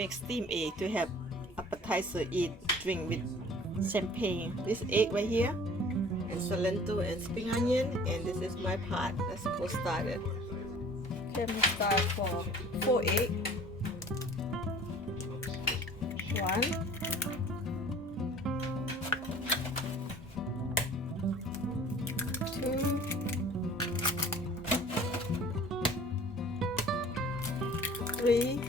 make steamed egg to have appetizer, eat, drink with champagne. This egg right here, and cilantro and spring onion, and this is my pot. Let's go start it. Okay, I'm gonna start for 4 eggs. 1, 2, 3,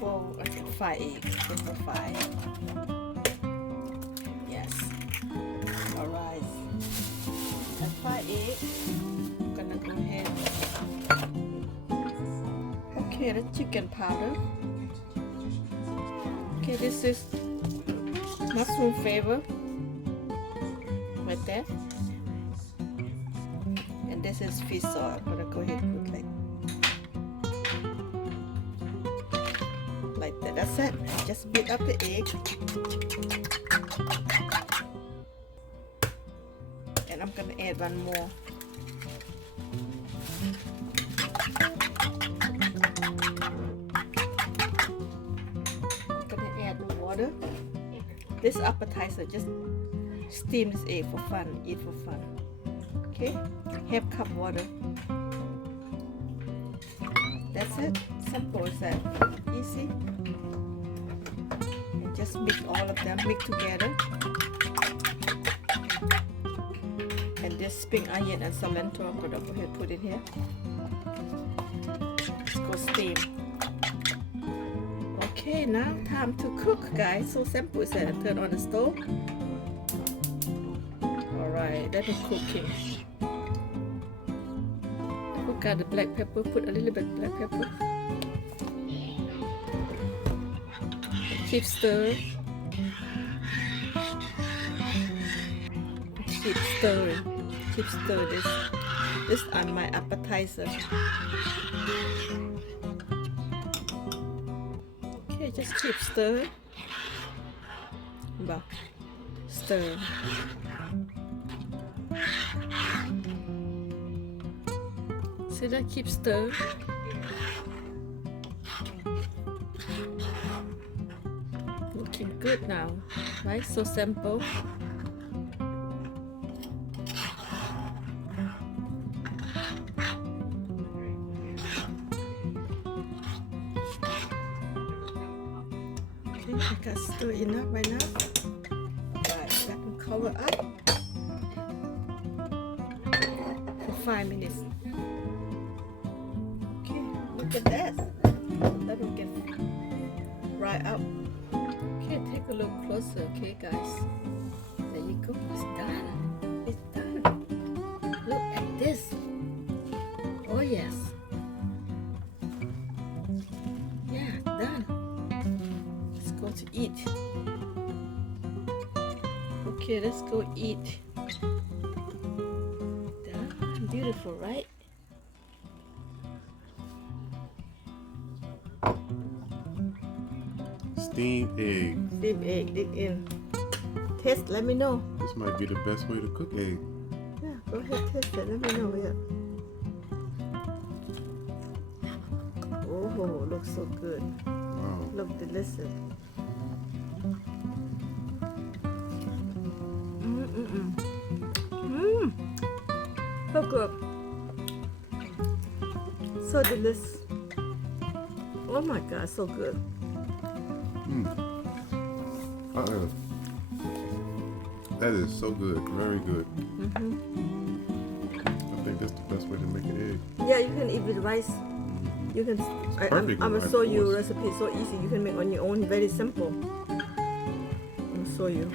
4, I think 5 eggs. Just for 5. Yes. Alright. That's 5 eggs. I'm gonna go ahead. Okay, the chicken powder. Okay, this is mushroom flavor. Right there. And this is fish sauce. I'm gonna go ahead and put like that. That's it. Just beat up the egg. And I'm gonna add one more. I'm gonna add water. This appetizer, just steam this egg for fun, eat for fun. Okay, half cup water. That's it. Simple as that. Easy. And just mix all of them, mix together. And this spring onion and cilantro, I'm gonna go ahead and put in here. Let's go steam. Okay, now time to cook, guys. So simple as that. Turn on the stove. Alright, let it cooking. Cook out the black pepper. Put a little bit of black pepper. Keep stir. Keep stirring. Keep stir this. This is my appetizer. Okay, just keep stir. Stir. See that? Keep stir. Looking good now, right? So simple. Okay, I got stir enough right now. Alright, let them cover up for 5 minutes. Okay, look at that. Let them get right up. Okay, take a look closer, okay, guys. There you go. It's done. It's done. Look at this. Oh yes. Yeah, done. Let's go to eat. Okay, let's go eat. Done. Beautiful, right? Steamed egg. Steamed egg, dig in. Taste, let me know. This might be the best way to cook egg. Yeah, go ahead, taste it. Let me know. Yeah. Oh, looks so good. Wow. Look delicious. So good. So delicious. Oh my God, so good. That is so good. Very good. I think that's the best way to make an egg. Yeah, you can eat with rice. You can. I'm gonna show you recipe. So easy. You can make on your own. Very simple. I'm gonna show you.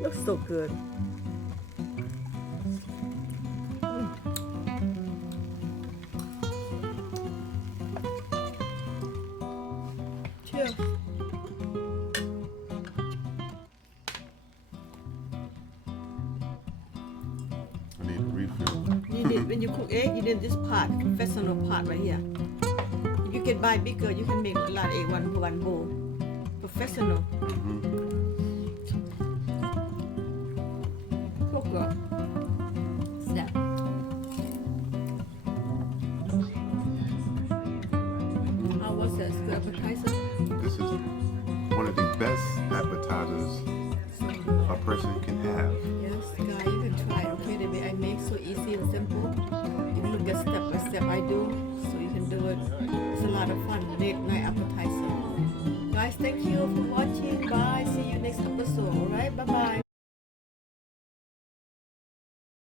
Looks so good. Cheers. I need a refill. You need, when you cook egg, you need this part, professional part right here. If you can buy bigger, you can make a lot of egg one bowl. Professional. So good. Snap. date night appetizer. Guys, thank you for watching. Bye. See you next episode. Alright, bye bye.